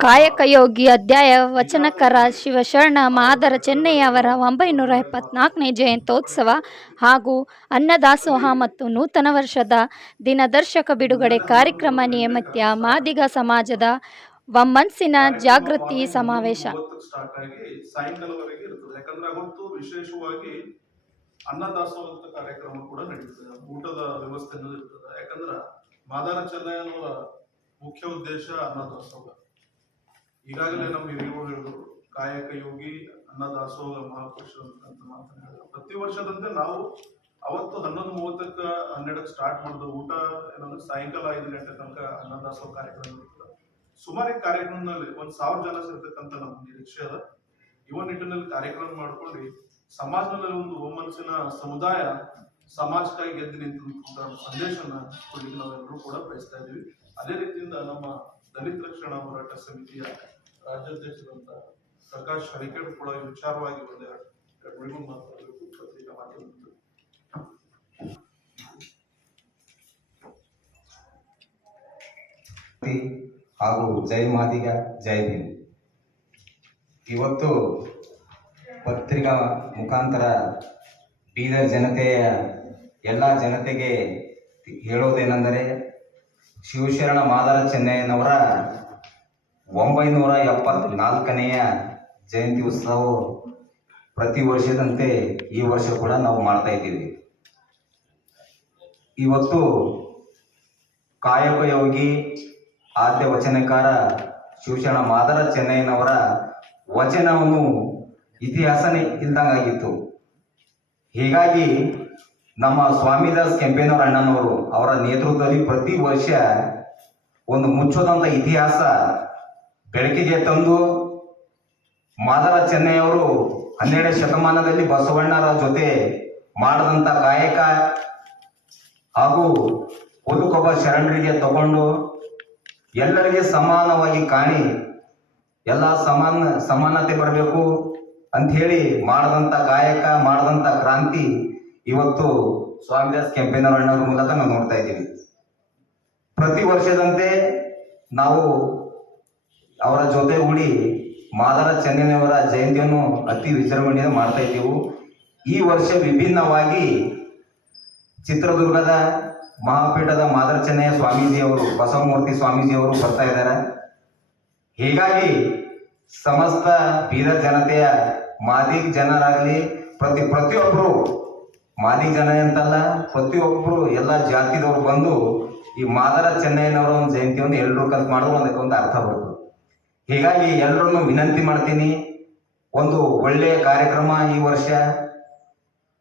ಕಾಯಕಯೋಗಿ ಅಧ್ಯಾಯ ವಚನಕರ ಶಿವಶರಣ, ಮಾದರ ಚೆನ್ನಯ್ಯವರ ಒಂಬೈನೂರ ಎಪ್ಪತ್ನಾಲ್ಕನೇ ಜಯಂತ್ಯೋತ್ಸವ ಹಾಗೂ ಅನ್ನದಾಸೋಹ ಮತ್ತು ನೂತನ ವರ್ಷದ ದಿನದರ್ಶಕ ಬಿಡುಗಡೆ ಕಾರ್ಯಕ್ರಮ ನಿಯಮಿತ್ಯ ಮಾದಿಗ ಸಮಾಜದ ಮನಸ್ಸಿನ ಜಾಗೃತಿ ಸಮಾವೇಶ. ಕಾರ್ಯಕ್ರಮ ಕೂಡ ಊಟದ ಯಾಕಂದ್ರ ಮಾದಾರ ಚೆನ್ನಯ್ಯನವರ ಮುಖ್ಯ ಉದ್ದೇಶ ಅನ್ನದಾಸೋಹ. ಈಗಾಗಲೇ ನಮ್ಮ ಹಿರಿಯರು ಹೇಳಿದ್ರು, ಕಾಯಕ ಯೋಗಿ ಅನ್ನದಾಸೋಹ ಮಹಾಪುರುಷ ಅಂತ ಮಾತನ್ನ ಪ್ರತಿ ವರ್ಷದಂತೆ ನಾವು ಅವತ್ತು ಹನ್ನೊಂದು ಮೂವತ್ತಕ್ಕ ಹನ್ನೆರಡಕ್ಕೆ ಸ್ಟಾರ್ಟ್ ಮಾಡಿದ ಊಟ ಏನಂದ್ರೆ ಸಾಯಂಕಾಲ ಐದು ಗಂಟೆ ತನಕ ಅನ್ನದಾಸೋಹ ಕಾರ್ಯಕ್ರಮ ಇರ್ತದೆ ಸುಮಾರು ಕಾರ್ಯಕ್ರಮದಲ್ಲಿ ಒಂದು ಸಾವಿರ ಜನ ಸೇರ್ತಕ್ಕಂತ ನಮ್ಮ ನಿರೀಕ್ಷೆ ಅದ ಯುವ ನಿಟ್ಟಿನಲ್ಲಿ ಕಾರ್ಯಕ್ರಮ ಮಾಡ್ಕೊಂಡು ಸಮಾಜದಲ್ಲಿ ಒಂದು ಒಮ್ಮನಸ್ಸಿನ ಸಮುದಾಯ ಸಮಾಜಕ್ಕಾಗಿ ಗೆದ್ದು ನಿಂತ ಸಂದೇಶನ ಕೊಡ್ಲಿಕ್ಕೆ ನಾವೆಲ್ಲರೂ ಕೂಡ ಬಯಸ್ತಾ ಇದೀವಿ ಅದೇ ರೀತಿಯಿಂದ ನಮ್ಮ ದಲಿತ ರಕ್ಷಣಾ ಹೋರಾಟ ಸಮಿತಿಯ ರಾಜ್ಯಾಧ್ಯಕ್ಷರಂತ ಪ್ರಕಾಶ್ ಹರಿಕೇಡ್ ಕೂಡ ವಿಚಾರವಾಗಿ ಬಂದೆ ಮಾತಾಡಬೇಕು ಪತ್ರಿಕಾ ಹಾಗೂ ಜೈ ಮಾದಿಗ, ಜೈ ಭೀಮ್. ಇವತ್ತು ಪತ್ರಿಕಾ ಮುಖಾಂತರ ಬೀದರ್ ಜನತೆಯ ಎಲ್ಲ ಜನತೆಗೆ ಹೇಳೋದೇನೆಂದರೆ ಶಿವಶರಣ ಮಾದಾರ ಚೆನ್ನಯ್ಯನವರ ಒಂಬೈನೂರ ಎಪ್ಪತ್ನಾಲ್ಕನೆಯ ಜಯಂತಿ ಉತ್ಸವ ಪ್ರತಿ ವರ್ಷದಂತೆ ಈ ವರ್ಷ ಕೂಡ ನಾವು ಮಾಡ್ತಾ ಇದ್ದೀವಿ. ಇವತ್ತು ಕಾಯಕಯೋಗಿ, ಆದ್ಯ ವಚನಕಾರ ಶಿವಶರಣ ಮಾದರ ಚೆನ್ನೈನವರ ವಚನವನ್ನು ಇತಿಹಾಸನೇ ಇಲ್ದಂಗಾಗಿತ್ತು. ಹೀಗಾಗಿ ನಮ್ಮ ಸ್ವಾಮಿದಾಸ್ ಕೆಂಪೇನವರ ಅಣ್ಣನವರು ಅವರ ನೇತೃತ್ವದಲ್ಲಿ ಪ್ರತಿ ವರ್ಷ ಒಂದು ಮುಚ್ಚೋದಂತ ಇತಿಹಾಸ ಬೆಳಕಿಗೆ ತಂದು ಮಾದರ ಚೆನ್ನೈಯವರು ಹನ್ನೆರಡು ಶತಮಾನದಲ್ಲಿ ಬಸವಣ್ಣರ ಜೊತೆ ಮಾಡದಂತ ಕಾಯಕ ಹಾಗೂ ಬದುಕೊಬ್ಬ ಶರಣರಿಗೆ ತಗೊಂಡು ಎಲ್ಲರಿಗೆ ಸಮಾನವಾಗಿ ಕಾಣಿ, ಎಲ್ಲ ಸಮಾನ, ಸಮಾನತೆ ಬರಬೇಕು ಅಂತ ಹೇಳಿ ಮಾಡದಂತ ಕಾಯಕ ಮಾಡದಂತ ಕ್ರಾಂತಿ ಇವತ್ತು ಸ್ವಾಮಿದಾಸ್ ಕೆಂಪೇನವರಣ್ಣವ್ರ ಮೂಲಕ ನಾವು ನೋಡ್ತಾ ಇದ್ದೀವಿ. ಪ್ರತಿ ವರ್ಷದಂತೆ ನಾವು ಅವರ ಜೊತೆಗೂಡಿ ಮಾದರ ಚೆನ್ನಯ್ಯನವರ ಜಯಂತಿಯನ್ನು ಅತಿ ವಿಜೃಂಭಣೆಯಿಂದ ಮಾಡ್ತಾ ಇದ್ದೀವಿ. ಈ ವರ್ಷ ವಿಭಿನ್ನವಾಗಿ ಚಿತ್ರದುರ್ಗದ ಮಹಾಪೀಠದ ಮಾದರ ಚೆನ್ನಯ್ಯ ಸ್ವಾಮೀಜಿಯವರು, ಬಸವಮೂರ್ತಿ ಸ್ವಾಮೀಜಿಯವರು ಬರ್ತಾ ಇದ್ದಾರೆ. ಹೀಗಾಗಿ ಸಮಸ್ತ ಬೀದರ್ ಜನತೆಯ ಮಾದಿಗ್ ಜನರಾಗಲಿ, ಪ್ರತಿ ಪ್ರತಿಯೊಬ್ಬರು ಮಾದಿಗ್ ಜನ ಅಂತಲ್ಲ ಪ್ರತಿಯೊಬ್ಬರು ಎಲ್ಲ ಜಾತಿದವರು ಬಂದು ಈ ಮಾದರ ಚೆನ್ನಯ್ಯನವರ ಒಂದು ಜಯಂತಿಯನ್ನು ಎಲ್ಲರೂ ಕಲ್ತು ಮಾಡಿದ್ರು ಅದಕ್ಕೆ ಒಂದು ಅರ್ಥ ಬರ್ತದೆ. ಹೀಗಾಗಿ ಎಲ್ಲರನ್ನು ವಿನಂತಿ ಮಾಡ್ತೀನಿ, ಒಂದು ಒಳ್ಳೆಯ ಕಾರ್ಯಕ್ರಮ ಈ ವರ್ಷ.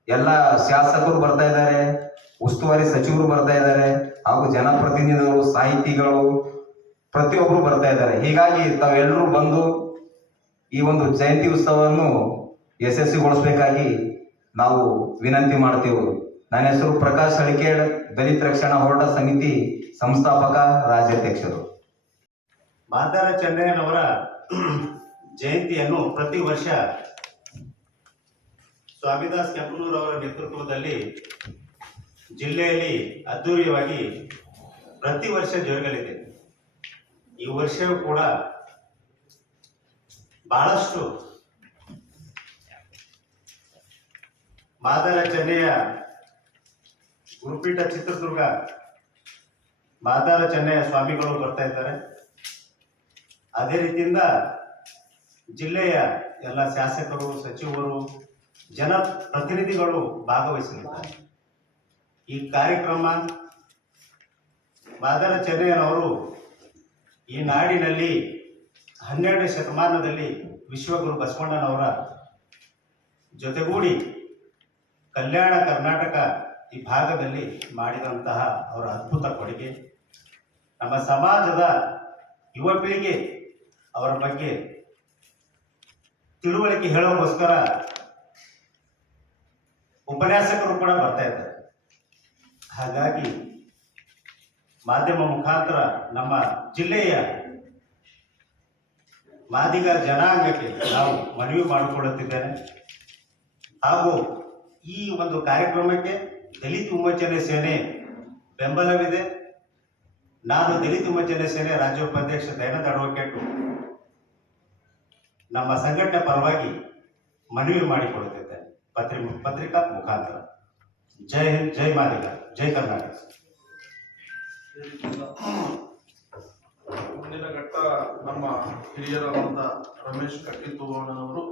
ಎಲ್ಲ ಶಾಸಕರು ಬರ್ತಾ ಇದ್ದಾರೆ, ಉಸ್ತುವಾರಿ ಸಚಿವರು ಬರ್ತಾ ಇದ್ದಾರೆ, ಹಾಗೂ ಜನಪ್ರತಿನಿಧಿಗಳು, ಸಾಹಿತಿಗಳು ಪ್ರತಿಯೊಬ್ಬರು ಬರ್ತಾ ಇದ್ದಾರೆ. ಹೀಗಾಗಿ ತಾವೆಲ್ಲರೂ ಬಂದು ಈ ಒಂದು ಜಯಂತಿ ಉತ್ಸವವನ್ನು ಯಶಸ್ವಿಗೊಳಿಸಬೇಕಾಗಿ ನಾವು ವಿನಂತಿ ಮಾಡ್ತೀವಿ. ನನ್ನ ಹೆಸರು ಪ್ರಕಾಶ್ ಅಳಿಕೇಡ್ ದಲಿತ ರಕ್ಷಣಾ ಹೋರಾಟ ಸಮಿತಿ ಸಂಸ್ಥಾಪಕ, ರಾಜ್ಯಾಧ್ಯಕ್ಷರು. ಮಾದಾರ ಚೆನ್ನಯ್ಯನವರ ಜಯಂತಿಯನ್ನು ಪ್ರತಿ ವರ್ಷ ಸ್ವಾಮಿದಾಸ್ ಕೆಂಪನೂರ್ ಅವರ ನೇತೃತ್ವದಲ್ಲಿ ಜಿಲ್ಲೆಯಲ್ಲಿ ಅದ್ದೂರಿಯವಾಗಿ ಪ್ರತಿ ವರ್ಷ ಜರುಗಲಿದೆ. ಈ ವರ್ಷವೂ ಕೂಡ ಬಹಳಷ್ಟು ಮಾದಾರ ಚೆನ್ನಯ್ಯ ಗುರುಪೀಠ ಚಿತ್ರದುರ್ಗ ಮಾದಾರ ಚೆನ್ನಯ್ಯ ಸ್ವಾಮಿಗಳು ಬರ್ತಾ ಇದ್ದಾರೆ. ಅದೇ ರೀತಿಯಿಂದ ಜಿಲ್ಲೆಯ ಎಲ್ಲ ಶಾಸಕರು, ಸಚಿವರು, ಜನಪ್ರತಿನಿಧಿಗಳು ಭಾಗವಹಿಸಲಿದ್ದಾರೆ. ಈ ಕಾರ್ಯಕ್ರಮ ಮಾದರ ಚೆನ್ನಯ್ಯನವರು ಈ ನಾಡಿನಲ್ಲಿ ಹನ್ನೆರಡನೇ ಶತಮಾನದಲ್ಲಿ ವಿಶ್ವಗುರು ಬಸವಣ್ಣನವರ ಜೊತೆಗೂಡಿ ಕಲ್ಯಾಣ ಕರ್ನಾಟಕ ಈ ಭಾಗದಲ್ಲಿ ಮಾಡಿದಂತಹ ಅವರ ಅದ್ಭುತ ಕೊಡುಗೆ. ನಮ್ಮ ಸಮಾಜದ ಯುವ ಪೀಳಿಗೆ ಅವರ ಬಗ್ಗೆ ತಿಳುವಳಿಕೆ ಹೇಳೋಕ್ಕೋಸ್ಕರ ಉಪನ್ಯಾಸಕರು ಕೂಡ ಬರ್ತಾ ಇದ್ದಾರೆ. ಹಾಗಾಗಿ ಮಾಧ್ಯಮ ಮುಖಾಂತರ ನಮ್ಮ ಜಿಲ್ಲೆಯ ಮಾದಿಗ ಜನಾಂಗಕ್ಕೆ ನಾವು ಮನವಿ ಮಾಡಿಕೊಳ್ಳುತ್ತಿದ್ದೇನೆ. ಹಾಗೂ ಈ ಒಂದು ಕಾರ್ಯಕ್ರಮಕ್ಕೆ ದಲಿತ ವಿಮೋಚನೆ ಸೇನೆ ಬೆಂಬಲವಿದೆ. ನಾನು ದಲಿತ ವಿಮೋಚನೆ ಸೇನೆ ರಾಜ್ಯ ಉಪಾಧ್ಯಕ್ಷ ದಯಾನಂದ ಅಡ್ವೊಕೇಟ್ ನಮ್ಮ ಸಂಘಟನೆ ಪರವಾಗಿ ಮನವಿ ಮಾಡಿಕೊಡುತ್ತಿದ್ದೇನೆ. ಪತ್ರಿ ಪತ್ರಿಕಾ ಮುಖಾಂತರ. ಜೈ ಹಿಂದ್ ಜೈ ಮಾದಿಗ ಜೈ ಕರ್ನಾಟಕ. ಮುಂದಿನ ಘಟ್ಟ ನಮ್ಮ ಹಿರಿಯರಾದಂಥ ರಮೇಶ್ ಕಟ್ಟಿತುವಣ್ಣನವರು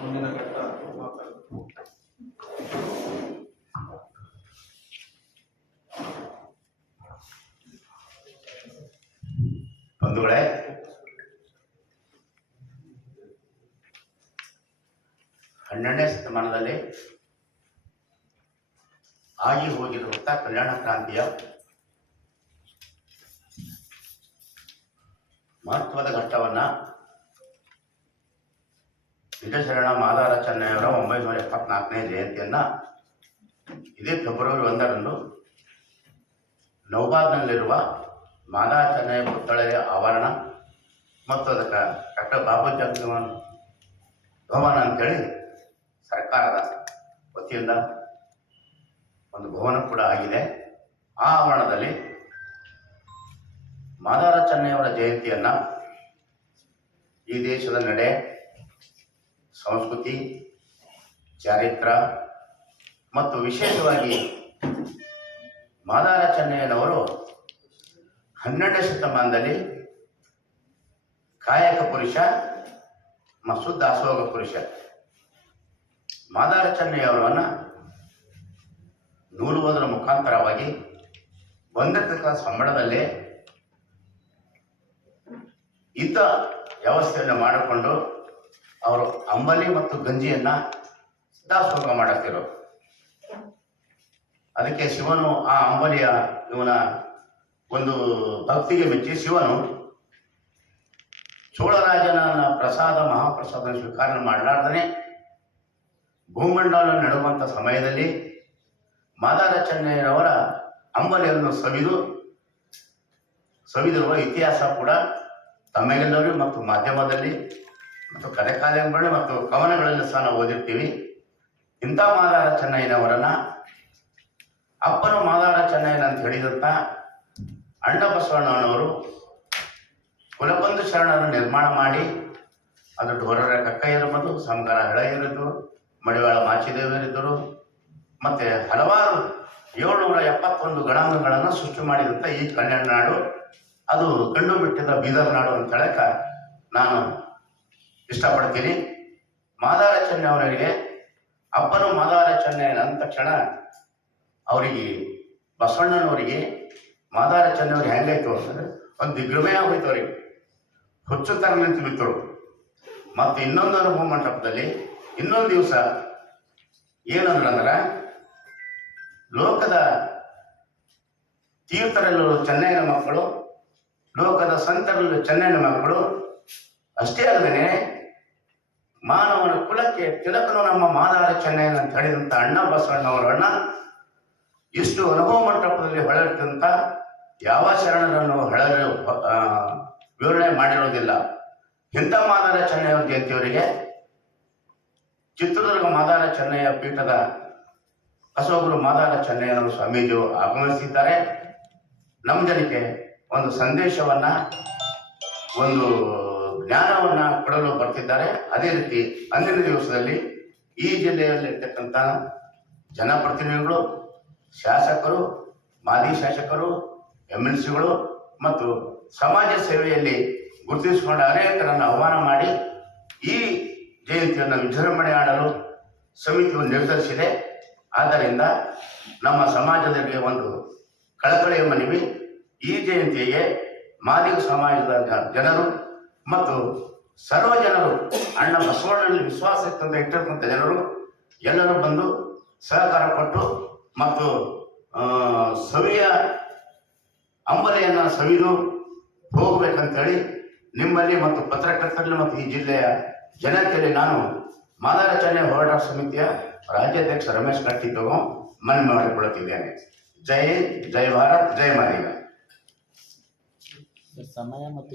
ಮುಂದಿನ ಘಟ್ಟ ಬಂಧುಗಳೇ ಹನ್ನೆರಡನೇ ಶತಮಾನದಲ್ಲಿ ಆಗಿ ಹೋಗಿರುವಂಥ ಕಲ್ಯಾಣ ಕ್ರಾಂತಿಯ ಮಹತ್ವದ ಘಟ್ಟವನ್ನ ನಿಜಶರಣ ಮಾದಾರ ಚೆನ್ನೈಯವರ ಒಂಬೈನೂರ ಎಪ್ಪತ್ನಾಲ್ಕನೇ ಜಯಂತಿಯನ್ನ ಇದೇ ಫೆಬ್ರವರಿ ಒಂದರಂದು ನೌಬಾದ್ನಲ್ಲಿರುವ ಮಾದಾರ ಚೆನ್ನೈ ಪುತ್ಥಳೆಯ ಆವರಣ ಮತ್ತು ಅದಕ್ಕೆ ಡಾಕ್ಟರ್ ಬಾಬು ಜಗಜೀವನ್ ಭವನ ಅಂತೇಳಿ ಸರ್ಕಾರದ ವತಿಯಿಂದ ಒಂದು ಭವನ ಕೂಡ ಆಗಿದೆ. ಆ ಆವರಣದಲ್ಲಿ ಮಾದಾರ ಚೆನ್ನೈಯವರ ಜಯಂತಿಯನ್ನ ಈ ದೇಶದ ನಡೆ, ಸಂಸ್ಕೃತಿ, ಚಾರಿತ್ರ ಮತ್ತು ವಿಶೇಷವಾಗಿ ಮಾದಾರ ಚೆನ್ನಯ್ಯನವರು ಹನ್ನೆರಡನೇ ಶತಮಾನದಲ್ಲಿ ಕಾಯಕ ಪುರುಷ ಮತ್ತು ದಾಸೋಹ ಪುರುಷ. ಮಾದಾರ ಚೆನ್ನಯ್ಯವರನ್ನು ನೂಲುವುದರ ಮುಖಾಂತರವಾಗಿ ಬಂದಿರತಕ್ಕಂಥ ಸಂಬಳದಲ್ಲಿ ಇದ್ದ ವ್ಯವಸ್ಥೆಯನ್ನು ಮಾಡಿಕೊಂಡು ಅವರು ಅಂಬಲಿ ಮತ್ತು ಗಂಜಿಯನ್ನ ದಾಸೋಹ ಮಾಡುತ್ತಿರು ಅದಕ್ಕೆ ಶಿವನು ಆ ಅಂಬಲಿಯ ಇವನ ಒಂದು ಭಕ್ತಿಗೆ ಮೆಚ್ಚಿ ಶಿವನು ಚೋಳರಾಜನ ಪ್ರಸಾದ ಮಹಾಪ್ರಸಾದ ಸ್ವೀಕಾರ ಮಾಡಲಾರ್ದನೆ ಭೂಮಂಡಲ ನಡುವಂತ ಸಮಯದಲ್ಲಿ ಮಾದಾರ ಚೆನ್ನಯ್ಯನವರ ಅಂಬಲಿಯನ್ನು ಸವಿದು, ಸವಿದಿರುವ ಇತಿಹಾಸ ಕೂಡ ತಮಗೆಲ್ಲರೂ ಮತ್ತು ಮಾಧ್ಯಮದಲ್ಲಿ ಮತ್ತು ಕಲೆ ಕಾದಂಬರಿ ಮತ್ತು ಕವನಗಳಲ್ಲಿ ಸಹ ನಾವು ಓದಿರ್ತೀವಿ. ಇಂಥ ಮಾದಾರ ಚೆನ್ನಯ್ಯನವರನ್ನ ಅಪ್ಪನು ಮಾದಾರ ಚೆನ್ನಯ್ಯನ ಅಂತ ಹೇಳಿದಂತ ಅಣ್ಣ ಬಸವಣ್ಣನವರು ಕುಲಬಂಧು ಶರಣರು ನಿರ್ಮಾಣ ಮಾಡಿ, ಅದು ಡೋರರ ಕಕ್ಕ ಇರಬಹುದು ಸಂಗಾರ ಹಳ ಇರಿದ್ದು ಮಡಿವಾಳ ಮಾಚಿದೇವರಿದ್ದರು. ಮತ್ತೆ ಹಲವಾರು ಏಳ್ನೂರ ಎಪ್ಪತ್ತೊಂದು ಗಣಾಂಗಗಳನ್ನು ಸೃಷ್ಟಿ ಮಾಡಿದಂಥ ಈ ಕಲ್ಯಾಣ ನಾಡು ಅದು ಗಂಡು ಬಿಟ್ಟಿದ್ದ ಬೀದರ್ ನಾಡು ಅಂತ ಹೇಳಕ್ಕ ನಾನು ಇಷ್ಟಪಡ್ತೀನಿ. ಮಾದಾರ ಅವರಿಗೆ, ಅಪ್ಪನು ಮಾದಾರ ಅಂದ ತಕ್ಷಣ ಅವರಿಗೆ, ಬಸವಣ್ಣನವರಿಗೆ, ಮಾದಾರ ಚೆನ್ನವ್ರಿಗೆ ಹೆಂಗಾಯ್ತು ಅಂತಂದ್ರೆ ಒಂದು ದಿಗ್ಭ್ರಮೆ ಹೋಯ್ತು ಅವರಿಗೆ. ಹುಚ್ಚು ತರ ನಿಂತು ಬಿತ್ತರು ಮತ್ತು ಇನ್ನೊಂದು ಅನುಭವ ಮಂಟಪದಲ್ಲಿ ಇನ್ನೊಂದು ದಿವಸ ಏನಂದ್ರಂದ್ರೆ, ಲೋಕದ ತೀರ್ಥರಲ್ಲೂ ಚೆನ್ನೈನ ಮಕ್ಕಳು, ಲೋಕದ ಸಂತರಲ್ಲೂ ಚೆನ್ನೈನ ಮಕ್ಕಳು, ಅಷ್ಟೇ ಅಲ್ಲದೆ ಮಾನವನ ಕುಲಕ್ಕೆ ತಿಲಕನು ನಮ್ಮ ಮಾದಾರ ಚೆನ್ನೈನ ಅಂತ ಹೇಳಿದಂತ ಅಣ್ಣ ಬಸವಣ್ಣವರನ್ನ ಇಷ್ಟು ಅನುಭವ ಮಂಟಪದಲ್ಲಿ ಹೊಳೆದಂತ ಯಾವ ಶರಣರನ್ನು ಹೊಳಲು ವಿವರಣೆ ಮಾಡಿರೋದಿಲ್ಲ. ಇಂಥ ಮಾದಾರ ಚೆನ್ನಯ್ಯ ಜಯಂತಿಯವರಿಗೆ ಚಿತ್ರದುರ್ಗ ಮಾದಾರ ಚೆನ್ನಯ್ಯ ಪೀಠದ ಬಸವಗುರು ಮಾದಾರ ಚೆನ್ನಯ್ಯನವರು ಸ್ವಾಮೀಜಿ ಆಗಮಿಸಿದ್ದಾರೆ. ನಮ್ಮ ಜನಕ್ಕೆ ಒಂದು ಸಂದೇಶವನ್ನ, ಒಂದು ಜ್ಞಾನವನ್ನ ಕೊಡಲು ಬರ್ತಿದ್ದಾರೆ. ಅದೇ ರೀತಿ ಅಂದಿನ ದಿವಸದಲ್ಲಿ ಈ ಜಿಲ್ಲೆಯಲ್ಲಿರ್ತಕ್ಕಂಥ ಜನಪ್ರತಿನಿಧಿಗಳು, ಶಾಸಕರು, ಮಾಜಿ ಶಾಸಕರು ಎಂ ಎಲ್ ಸಿಗಳು ಮತ್ತು ಸಮಾಜ ಸೇವೆಯಲ್ಲಿ ಗುರುತಿಸಿಕೊಂಡ ಅನೇಕರನ್ನು ಆಹ್ವಾನ ಮಾಡಿ ಈ ಜಯಂತಿಯನ್ನು ವಿಜೃಂಭಣೆ ಮಾಡಲು ಸಮಿತಿಯು ನಿರ್ಧರಿಸಿದೆ. ಆದ್ದರಿಂದ ನಮ್ಮ ಸಮಾಜದಲ್ಲಿ ಒಂದು ಕಳಕಳಿಯ ಮನವಿ ಈ ಜಯಂತಿಗೆ ಮಾದಿಗ ಸಮಾಜದ ಜನರು ಮತ್ತು ಸರ್ವ ಜನರು, ಅಣ್ಣ ಬಸವಣ್ಣನಲ್ಲಿ ವಿಶ್ವಾಸ ಇತ್ತಂತ ಇಟ್ಟಿರ್ತಕ್ಕಂಥ ಜನರು ಎಲ್ಲರೂ ಬಂದು ಸಹಕಾರ ಕೊಟ್ಟು ಮತ್ತು ಸವಿಯ ಅಂಬಲೆಯನ್ನು ಸವಿದು ಹೋಗಬೇಕಂತೇಳಿ ನಿಮ್ಮಲ್ಲಿ ಮತ್ತು ಪತ್ರಕರ್ತರಲ್ಲಿ ಮತ್ತು ಈ ಜಿಲ್ಲೆಯ ಜನತೆಯಲ್ಲಿ ನಾನು ಮಾದಾರ ಚೆನ್ನೈ ಹೋರಾಟ ಸಮಿತಿಯ ರಾಜ್ಯಾಧ್ಯಕ್ಷ ರಮೇಶ್ ಕಟ್ಟಿದ್ದವು ಮನವಿ ಮಾಡಿಕೊಳ್ಳುತ್ತಿದ್ದೇನೆ. ಜೈ ಜೈ ಭಾರತ್, ಜೈ ಮಾದಿಗ ಸಮಯ ಮತ್ತು